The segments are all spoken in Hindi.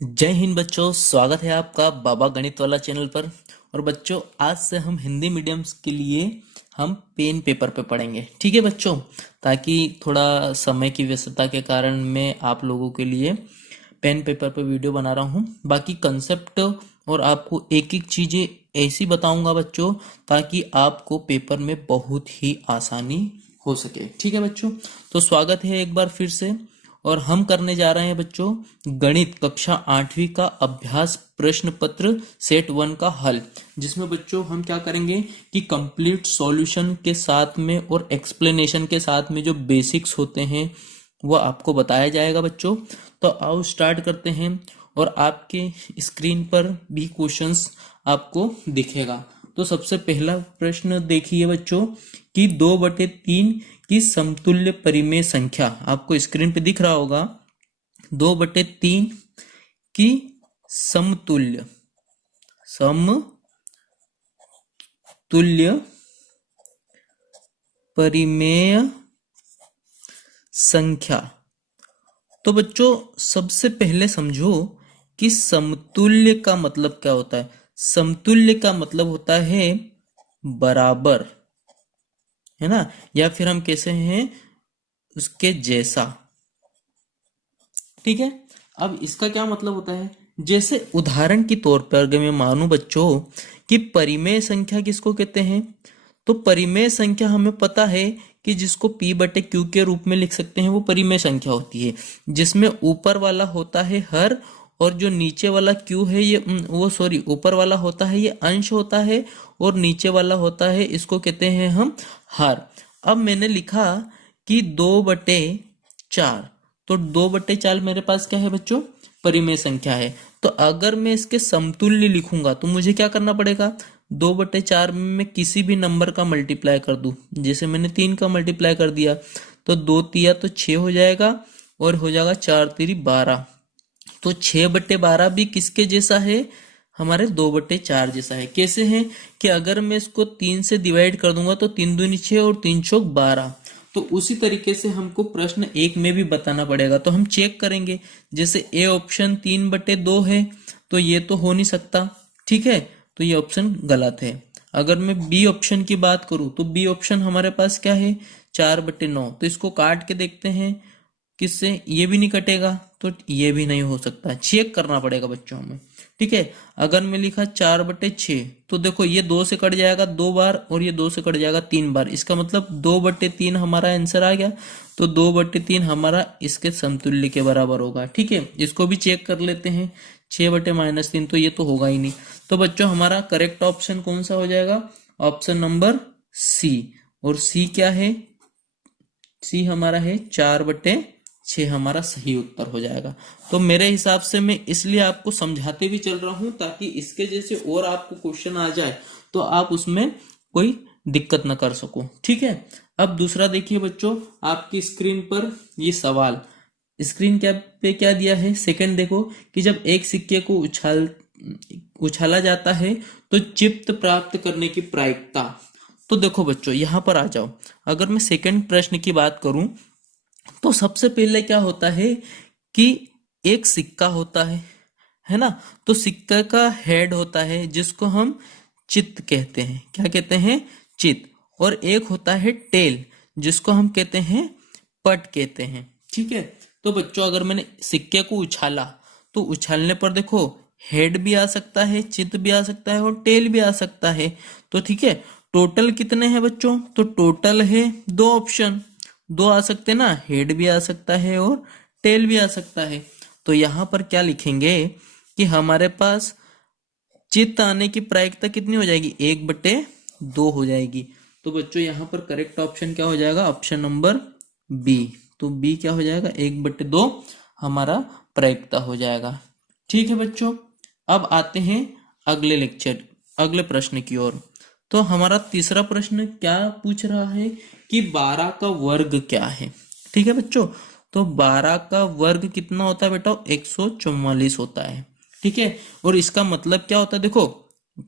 जय हिंद बच्चों, स्वागत है आपका बाबा गणित वाला चैनल पर। और बच्चों, आज से हम हिंदी मीडियम्स के लिए हम पेन पेपर पे पढ़ेंगे, ठीक है बच्चों। ताकि थोड़ा समय की व्यस्तता के कारण मैं आप लोगों के लिए पेन पेपर पे वीडियो बना रहा हूँ। बाकी कंसेप्ट और आपको एक एक चीज़ें ऐसी बताऊंगा बच्चों, ताकि आपको पेपर में बहुत ही आसानी हो सके, ठीक है बच्चों। तो स्वागत है एक बार फिर से। और हम करने जा रहे हैं बच्चों गणित कक्षा 8वीं का अभ्यास प्रश्न पत्र सेट 1 का हल, जिसमें बच्चों हम क्या करेंगे कि कंप्लीट सॉल्यूशन के साथ में और एक्सप्लेनेशन के साथ में जो बेसिक्स होते हैं वो आपको बताया जाएगा बच्चों। तो आओ स्टार्ट करते हैं। और आपके स्क्रीन पर भी क्वेश्चंस आपको दिखेगा। तो सबसे पहला प्रश्न देखिए बच्चों कि 2/3 की समतुल्य परिमेय संख्या, आपको स्क्रीन पे दिख रहा होगा। 2/3 की समतुल्य समतुल्य परिमेय संख्या। तो बच्चों सबसे पहले समझो कि समतुल्य का मतलब क्या होता है। समतुल्य का मतलब होता है बराबर, है ना, या फिर हम कैसे हैं उसके जैसा, ठीक है। अब इसका क्या मतलब होता है, जैसे उदाहरण के तौर पर अगर मैं मानूं बच्चों कि परिमेय संख्या किसको कहते हैं, तो परिमेय संख्या हमें पता है कि जिसको P/Q के रूप में लिख सकते हैं वो परिमेय संख्या होती है, जिसमें ऊपर वाला होता है हर और जो नीचे वाला Q है ये वो सॉरी ऊपर वाला होता है ये अंश होता है और नीचे वाला होता है इसको कहते हैं हम हर। अब मैंने लिखा कि 2/4, तो 2/4 मेरे पास क्या है बच्चों, परिमेय संख्या है। तो अगर मैं इसके समतुल्य लिखूंगा तो मुझे क्या करना पड़ेगा, 2/4 में मैं किसी भी नंबर का मल्टीप्लाई कर दूं। जैसे मैंने 3 का मल्टीप्लाई कर दिया तो 2 तिया तो 6 हो जाएगा और हो जाएगा 4 तिरी 12। तो 6/12 भी किसके जैसा है, हमारे 2/4 जैसा है। कैसे है कि अगर मैं इसको 3 से डिवाइड कर दूंगा तो 3 दूनी 6 और 3 चौक 12। तो उसी तरीके से हमको प्रश्न 1 में भी बताना पड़ेगा। तो हम चेक करेंगे, जैसे ए ऑप्शन 3/2 है तो ये तो हो नहीं सकता, ठीक है, तो ये ऑप्शन गलत है। अगर मैं बी ऑप्शन की बात करूं तो बी ऑप्शन हमारे पास क्या है, 4/9। तो इसको काट के देखते हैं किससे, ये भी नहीं कटेगा तो ये भी नहीं हो सकता, चेक करना पड़ेगा बच्चों हमें, ठीक है। अगर मैं लिखा 4/6 तो देखो ये 2 से कट जाएगा 2 बार और ये 2 से कट जाएगा 3 बार, इसका मतलब 2/3 हमारा आंसर आ गया। तो 2/3 हमारा इसके समतुल्य के बराबर होगा, ठीक है। इसको भी चेक कर लेते हैं, 6/-3 तो ये तो होगा ही नहीं। तो बच्चों हमारा करेक्ट ऑप्शन कौन सा हो जाएगा, ऑप्शन नंबर सी। और सी क्या है, सी हमारा है 4/6 हमारा सही उत्तर हो जाएगा। तो मेरे हिसाब से मैं इसलिए आपको समझाते भी चल रहा हूं ताकि इसके जैसे और आपको क्वेश्चन आ जाए तो आप उसमें कोई दिक्कत ना कर सको, ठीक है। अब दूसरा देखिए बच्चों, आपकी स्क्रीन पर ये सवाल, स्क्रीन क्या पे क्या दिया है, सेकंड देखो कि जब एक सिक्के को उछाला जाता है तो चित्त प्राप्त करने की प्रायिकता। तो देखो बच्चों यहां पर आ जाओ। अगर मैं सेकंड प्रश्न की बात करूं तो सबसे पहले क्या होता है कि एक सिक्का होता है ना। तो सिक्का का हेड होता है जिसको हम चित्त कहते हैं, क्या कहते हैं, चित्त। और एक होता है टेल जिसको हम कहते हैं पट कहते हैं, ठीक है। तो बच्चों अगर मैंने सिक्के को उछाला तो उछालने पर देखो हेड भी आ सकता है, चित्त भी आ सकता है और टेल भी आ सकता है। तो ठीक है, टोटल कितने हैं बच्चों, तो टोटल है 2 ऑप्शन, 2 आ सकते हैं ना, हेड भी आ सकता है और टेल भी आ सकता है। तो यहां पर क्या लिखेंगे कि हमारे पास चित्त आने की प्रायिकता कितनी हो जाएगी, 1/2 हो जाएगी। तो बच्चों यहाँ पर करेक्ट ऑप्शन क्या हो जाएगा, ऑप्शन नंबर बी। तो बी क्या हो जाएगा, 1/2 हमारा प्रायिकता हो जाएगा, ठीक है बच्चों। अब आते हैं अगले लेक्चर, अगले प्रश्न की ओर। तो हमारा तीसरा प्रश्न क्या पूछ रहा है कि 12 का वर्ग क्या है, ठीक है बच्चों। तो 12 का वर्ग कितना होता है बेटा, 144 होता है, ठीक है। और इसका मतलब क्या होता है, देखो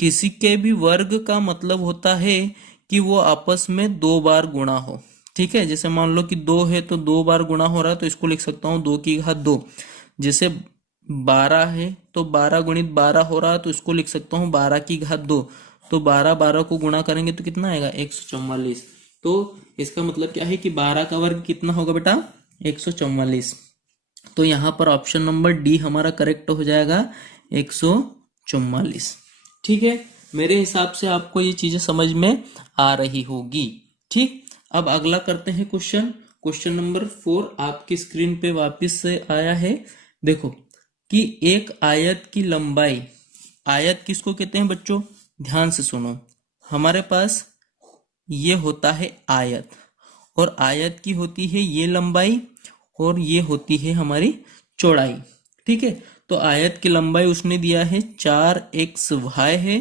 किसी के भी वर्ग का मतलब होता है कि वो आपस में 2 बार गुणा हो, ठीक है। जैसे मान लो कि 2 है तो 2 बार गुणा हो रहा है तो इसको लिख सकता हूँ 2 की घात 2। जैसे 12 है तो 12 गुणित 12 हो रहा है, तो इसको लिख सकता हूँ 12 की घात 2। तो 12 12 को गुणा करेंगे तो कितना आएगा 144। तो इसका मतलब क्या है कि 12 का वर्ग कितना होगा बेटा 144। तो यहाँ पर ऑप्शन नंबर डी हमारा करेक्ट हो जाएगा 144। ठीक है, मेरे हिसाब से आपको ये चीजें समझ में आ रही होगी। ठीक, अब अगला करते हैं क्वेश्चन। क्वेश्चन नंबर 4 आपकी स्क्रीन पे वापस से आया है। देखो कि एक आयत की लंबाई, आयत किसको कहते हैं बच्चों, ध्यान से सुनो। हमारे पास ये होता है आयत, और आयत की होती है ये लंबाई, और ये होती है हमारी चौड़ाई। ठीक है, तो आयत की लंबाई उसने दिया है 4xy है,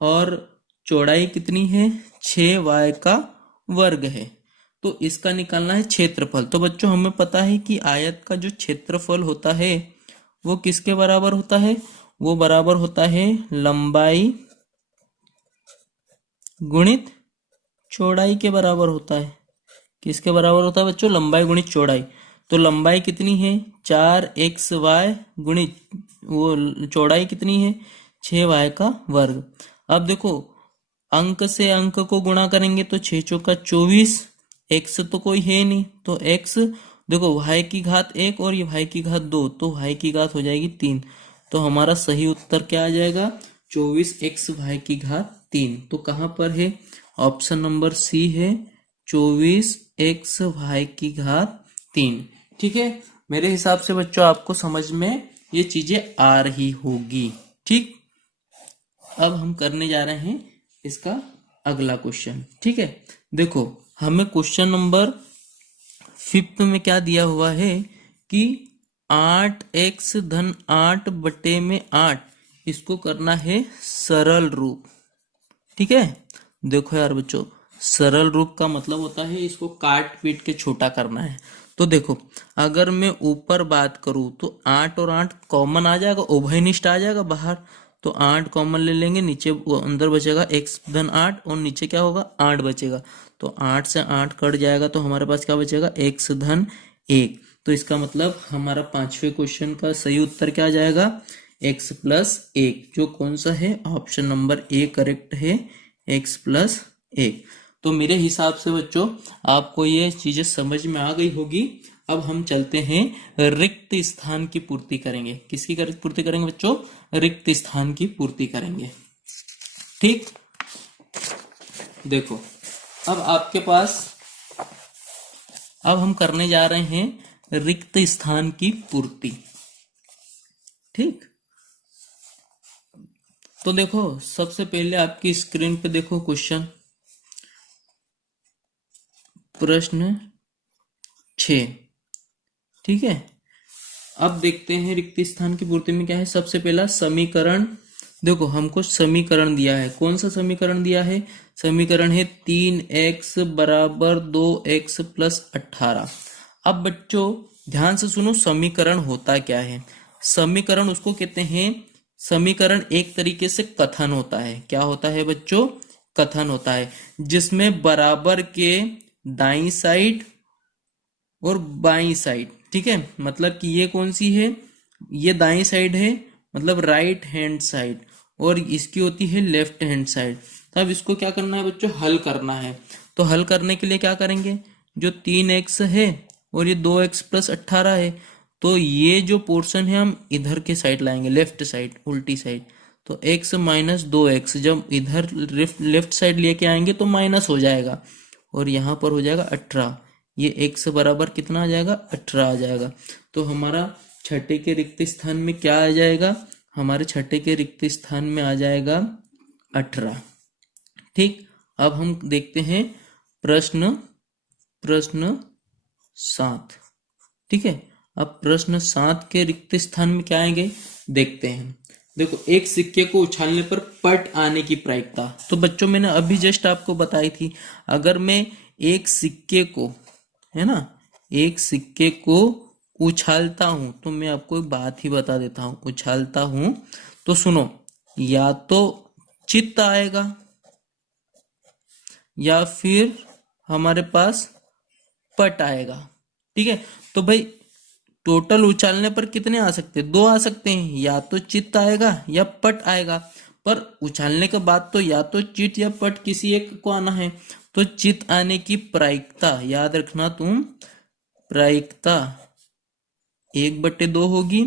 और चौड़ाई कितनी है 6y का वर्ग है। तो इसका निकालना है क्षेत्रफल। तो बच्चों हमें पता है कि आयत का जो क्षेत्रफल होता है वो किसके बराबर होता है, वो बराबर होता है लंबाई गुणित चौड़ाई के बराबर होता है। किसके बराबर होता है बच्चों, लंबाई गुणित चौड़ाई। तो लंबाई कितनी है 4xy गुणित वो चौड़ाई कितनी है 6y का वर्ग। अब देखो अंक से अंक को गुणा करेंगे तो 6 चौका 24, x तो कोई है नहीं तो x, देखो y की घात 1 और ये y की घात 2, तो y की घात हो जाएगी 3। तो हमारा सही उत्तर क्या आ जाएगा 24x y की घात 3। तो कहाँ पर है, ऑप्शन नंबर सी है 24x y की घात 3। ठीक है, मेरे हिसाब से बच्चों आपको समझ में ये चीजें आ रही होगी। ठीक, अब हम करने जा रहे हैं इसका अगला क्वेश्चन। ठीक है, देखो हमें क्वेश्चन नंबर 5 में क्या दिया हुआ है कि 8x धन 8 बटे में 8, इसको करना है सरल रूप। ठीक है, देखो यार बच्चों, सरल रूप का मतलब होता है इसको काट पीट के छोटा करना है। तो देखो अगर मैं ऊपर बात करूं तो 8 और 8 कॉमन आ जाएगा, उभयनिष्ठ आ जाएगा बाहर। तो 8 कॉमन ले लेंगे, नीचे वो अंदर बचेगा x धन 8, और नीचे क्या होगा 8 बचेगा। तो 8 से 8 कट जाएगा, तो हमारे पास क्या बचेगा x धन 1। तो इसका मतलब हमारा 5वें क्वेश्चन का सही उत्तर क्या आ जाएगा x प्लस 1, जो कौन सा है ऑप्शन नंबर ए करेक्ट है, x प्लस 1। तो मेरे हिसाब से बच्चों आपको ये चीजें समझ में आ गई होगी। अब हम चलते हैं रिक्त स्थान की पूर्ति करेंगे। किसकी पूर्ति करेंगे बच्चों, रिक्त स्थान की पूर्ति करेंगे। ठीक, देखो अब आपके पास, अब हम करने जा रहे हैं रिक्त स्थान की पूर्ति। ठीक, तो देखो सबसे पहले आपकी स्क्रीन पे देखो क्वेश्चन, प्रश्न 6। ठीक है, अब देखते हैं रिक्त स्थान की पूर्ति में क्या है। सबसे पहला समीकरण, देखो हमको समीकरण दिया है। कौन सा समीकरण दिया है, समीकरण है 3x बराबर 2x प्लस 18। अब बच्चों ध्यान से सुनो, समीकरण होता क्या है। समीकरण उसको कहते हैं, समीकरण एक तरीके से कथन होता है। क्या होता है बच्चों, कथन होता है, जिसमें बराबर के दाईं साइड और बाईं साइड, ठीक है, मतलब कि ये कौन सी है, ये दाईं साइड है, मतलब राइट हैंड साइड, और इसकी होती है लेफ्ट हैंड साइड। तब इसको क्या करना है बच्चों, हल करना है। तो हल करने के लिए क्या करेंगे, जो 3x है और ये 2x प्लस 18 है, तो ये जो पोर्शन है हम इधर के साइड लाएंगे, लेफ्ट साइड, उल्टी साइड। तो x माइनस 2x जब इधर लेफ्ट साइड लेके आएंगे तो माइनस हो जाएगा, और यहाँ पर हो जाएगा 18। ये x बराबर कितना आ जाएगा 18 आ जाएगा। तो हमारा छठे के रिक्त स्थान में क्या आ जाएगा, हमारे छठे के रिक्त स्थान में आ जाएगा 18। ठीक, अब हम देखते हैं प्रश्न 7। ठीक है, अब प्रश्न 7 के रिक्त स्थान में क्या आएंगे देखते हैं। देखो एक सिक्के को उछालने पर पट आने की प्रायिकता, तो बच्चों मैंने अभी जस्ट आपको बताई थी। अगर मैं एक सिक्के को, है ना, एक सिक्के को उछालता हूं, तो मैं आपको एक बात ही बता देता हूं, उछालता हूं तो सुनो, या तो चित्त आएगा या फिर हमारे पास पट आएगा। ठीक है, तो भाई टोटल उछालने पर कितने आ सकते हैं? 2 आ सकते हैं, या तो चित आएगा या पट आएगा। पर उछालने के बाद तो या तो चित या पट किसी एक को आना है। तो चित आने की प्रायिकता याद रखना तुम, प्रायिकता 1/2 होगी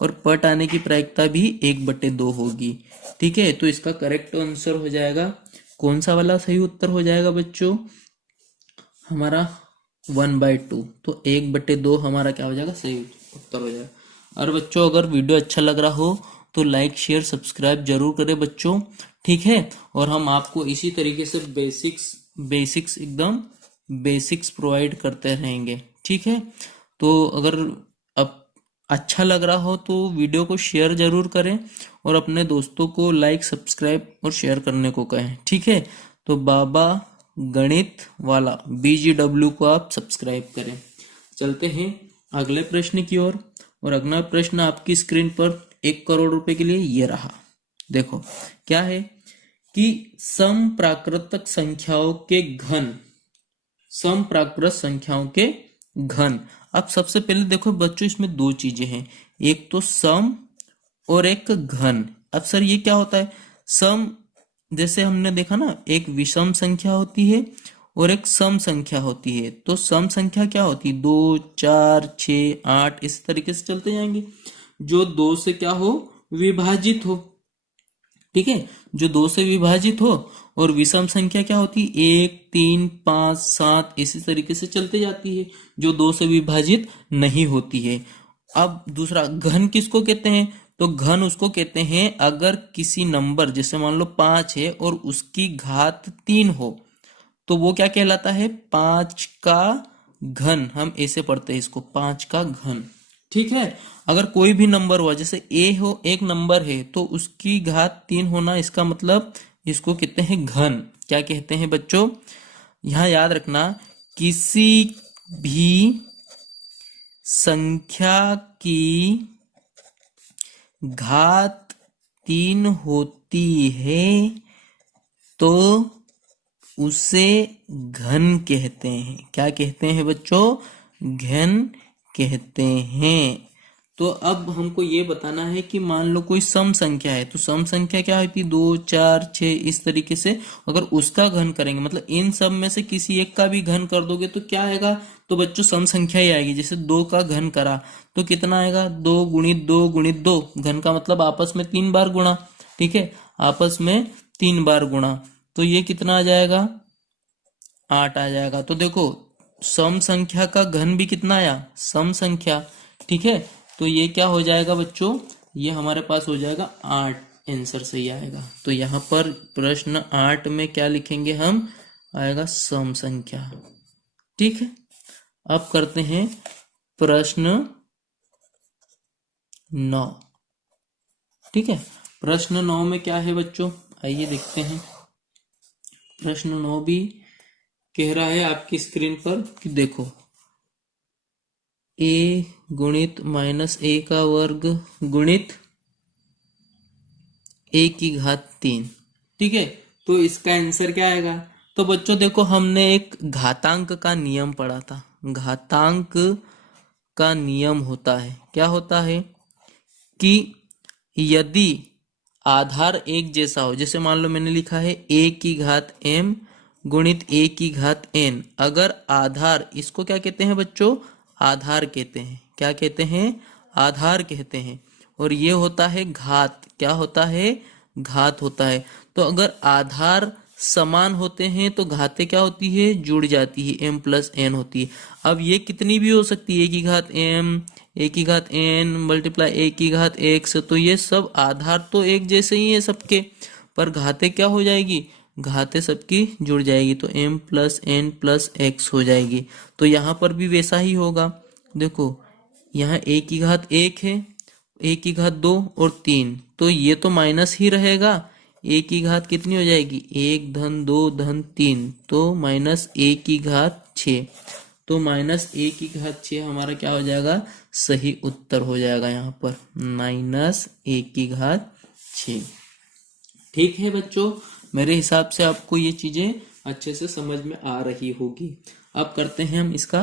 और पट आने की प्रायिकता भी 1/2 होगी। ठीक है, तो इसका करेक्ट आंसर हो जाएगा, कौन सा वाला सही उत्तर हो जाएगा बच्चों? हमारा 1/2। तो 1/2 हमारा क्या हो जाएगा? सही उत्तर हो जाएगा। और बच्चों अगर वीडियो अच्छा लग रहा हो तो लाइक शेयर सब्सक्राइब जरूर करें बच्चों। ठीक है, और हम आपको इसी तरीके से बेसिक्स एकदम बेसिक्स प्रोवाइड करते रहेंगे। ठीक है, तो अगर अब अच्छा लग रहा हो तो वीडियो को शेयर जरूर करें और अपने दोस्तों को लाइक सब्सक्राइब और शेयर करने को कहें। ठीक है, तो बाबा गणित वाला BGW को आप सब्सक्राइब करें। चलते हैं अगले प्रश्न की ओर। और अगला प्रश्न आपकी स्क्रीन पर 1 करोड़ रुपए के लिए ये रहा। देखो क्या है कि समप्राकृतक संख्याओं के घन, समप्राकृत संख्याओं के घन। अब सबसे पहले देखो बच्चों, इसमें 2 चीजें हैं, एक तो सम और एक घन। अब सर ये क्या होता है? सम जैसे हमने देखा ना, एक विषम संख्या होती है और एक सम संख्या होती है। तो सम संख्या क्या होती है? 2 4 6 8 इस तरीके से चलते जाएंगे, जो 2 से क्या हो? विभाजित हो। ठीक है, जो 2 से विभाजित हो। और विषम संख्या क्या होती है? 1 3 5 7 इसी तरीके से चलते जाती है, जो 2 से विभाजित नहीं होती है। अब दूसरा घन किसको कहते हैं? तो घन उसको कहते हैं अगर किसी नंबर, जैसे मान लो 5 है और उसकी घात 3 हो, तो वो क्या कहलाता है? 5 का घन। हम ऐसे पढ़ते हैं इसको, 5 का घन। ठीक है, अगर कोई भी नंबर हुआ, जैसे ए हो, एक नंबर है तो उसकी घात 3 होना, इसका मतलब इसको कहते हैं घन। क्या कहते हैं बच्चों? यहां याद रखना, किसी भी संख्या की घात 3 होती है तो उसे घन कहते हैं। क्या कहते हैं बच्चों? घन कहते हैं। तो अब हमको ये बताना है कि मान लो कोई सम संख्या है, तो सम संख्या क्या होती है? 2 4 6 इस तरीके से। अगर उसका घन करेंगे, मतलब इन सब में से किसी एक का भी घन कर दोगे तो क्या आएगा? तो बच्चों सम संख्या ही आएगी। जैसे 2 का घन करा तो कितना आएगा? 2 गुणित 2 गुणित 2। घन का मतलब आपस में 3 बार गुणा। ठीक है, आपस में 3 बार गुणा, तो ये कितना आ जाएगा? 8 आ जाएगा। तो देखो सम संख्या का घन भी कितना आया? सम संख्या। ठीक है, तो ये क्या हो जाएगा बच्चों? ये हमारे पास हो जाएगा 8, आंसर सही आएगा। तो यहाँ पर प्रश्न 8 में क्या लिखेंगे हम? आएगा सम संख्या। ठीक है, अब करते हैं प्रश्न 9। ठीक है, प्रश्न 9 में क्या है बच्चों? आइए देखते हैं। प्रश्न 9 भी कह रहा है आपकी स्क्रीन पर कि देखो, a गुणित -a का वर्ग गुणित a की घात 3। ठीक है, तो इसका आंसर क्या आएगा? तो बच्चों देखो, हमने एक घातांक का नियम पढ़ा था। घातांक का नियम होता है, क्या होता है कि यदि आधार एक जैसा हो, जैसे मान लो मैंने लिखा है a की घात m गुणित a की घात n। अगर आधार, इसको क्या कहते हैं बच्चों? आधार कहते हैं। क्या कहते हैं? आधार कहते हैं। और ये होता है घात। क्या होता है? घात होता है। तो अगर आधार समान होते हैं तो घातें क्या होती है? जुड़ जाती है, m प्लस n होती है। अब ये कितनी भी हो सकती है, a की घात m, a की घात n मल्टीप्लाई a की घात x। तो ये सब आधार तो एक जैसे ही है सबके, पर घातें क्या हो जाएगी? घातें सबकी जुड़ जाएगी, तो m plus n plus x हो जाएगी। तो यहाँ पर भी वैसा ही होगा। देखो यहाँ a की घात 1 है, a की घात 2 और 3, तो ये तो माइनस ही रहेगा। a की घात कितनी हो जाएगी? 1 धन 2 धन 3, तो माइनस a की घात 6। तो माइनस a की घात 6 हमारा क्या हो जाएगा? सही उत्तर हो जाएगा यहाँ पर, माइनस a की घात 6। ठीक है बच्चों, मेरे हिसाब से आपको ये चीजें अच्छे से समझ में आ रही होगी। अब करते हैं हम इसका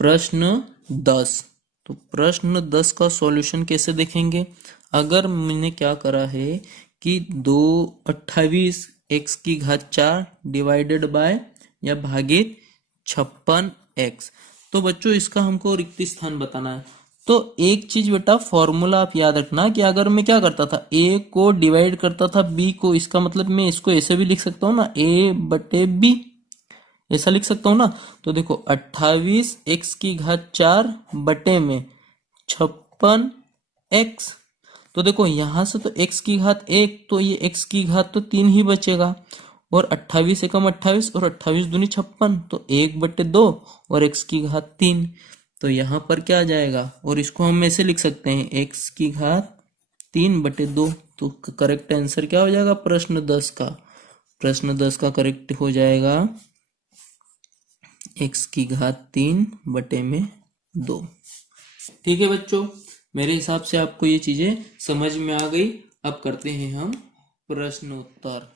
प्रश्न 10। तो प्रश्न 10 का सॉल्यूशन कैसे देखेंगे? अगर मैंने क्या करा है कि 28 x की घात 4 डिवाइडेड बाय या भागित 56x, तो बच्चों इसका हमको रिक्त स्थान बताना है। तो एक चीज बेटा फॉर्मूला आप याद रखना कि अगर मैं क्या करता था, a को डिवाइड करता था b को, इसका मतलब मैं इसको ऐसे भी लिख सकता हूँ ना, a बटे b, ऐसा लिख सकता हूँ ना। तो देखो 28 x की घात 4 बटे में 56x, तो देखो यहां से तो x की घात 1, तो ये x की घात तो 3 ही बचेगा, और 28 एकम 28 और 28 दूनी 56, तो 1/2 और x की घात 3, तो यहाँ पर क्या आ जाएगा, और इसको हम ऐसे लिख सकते हैं x की घात 3/2। तो करेक्ट आंसर क्या हो जाएगा प्रश्न 10 का? प्रश्न 10 का करेक्ट हो जाएगा x की घात 3/2। ठीक है बच्चों, मेरे हिसाब से आपको ये चीजें समझ में आ गई। अब करते हैं हम प्रश्न उत्तर।